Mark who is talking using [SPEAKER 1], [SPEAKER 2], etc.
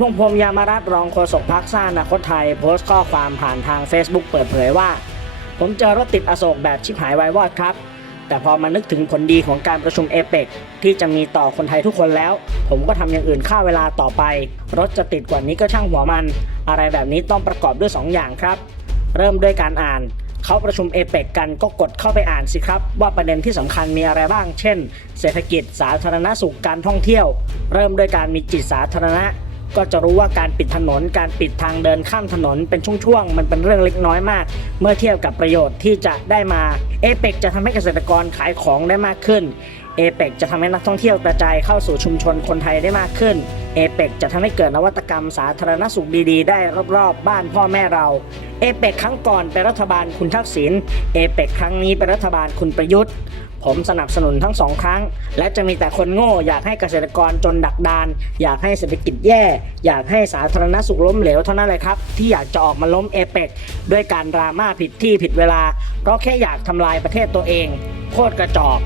[SPEAKER 1] พงพรมยามารัตรองโฆษกพักสร้างอนาคตไทย โพสต์ข้อความผ่านทาง Facebook เปิดเผยว่า ผมเจอรถติดอโศกแบบชิบหายวายวอดครับ แต่พอมานึกถึงผลดีของการประชุมเอเปกที่จะมีต่อคนไทยทุกคนแล้ว ผมก็ทำอย่างอื่นค่าเวลาต่อไป รถจะติดกว่านี้ก็ช่างหัวมัน อะไรแบบนี้ต้องประกอบด้วย 2ออย่างครับ เริ่มด้วยการอ่านเขาประชุมเอเปกกันก็กดเข้าไปอ่านสิครับ ว่าประเด็นที่สำคัญมีอะไรบ้าง เช่น เศรษฐกิจสาธารณสุขการท่องเที่ยว เริ่มด้วยการมีจิตสาธารณะ ก็จะรู้ว่าการปิดถนน การปิดทางเดินข้ามถนนเป็นช่วงๆ มันเป็นเรื่องเล็กน้อยมาก เมื่อเทียบกับประโยชน์ที่จะได้มาเอเปกจะทำให้เกษตรกรขายของได้มากขึ้น เอเปกจะทำให้นักท่องเที่ยวกระจายเข้าสู่ชุมชนคนไทยได้มากขึ้นเอเปกจะทำให้เกิดนวัตกรรมสาธารณสุขดีๆ ได้รอบๆ บ้านพ่อแม่เราเอเปกครั้งก่อนเป็นรัฐบาลคุณทักษิณเอเปกครั้งนี้เป็นรัฐบาลคุณประยุทธ์ ผมสนับสนุนทั้งสองครั้ง และจะมีแต่คนโง่อยากให้เกษตรกรจนดักดาน อยากให้เศรษฐกิจแย่ อยากให้สาธารณสุขล้มเหลวเท่านั้นเลยครับ ที่อยากจะออกมาล้มเอเปกด้วยการดราม่าผิดที่ผิดเวลาเพราะแค่อยากทำลายประเทศตัวเองโคตรกระจอก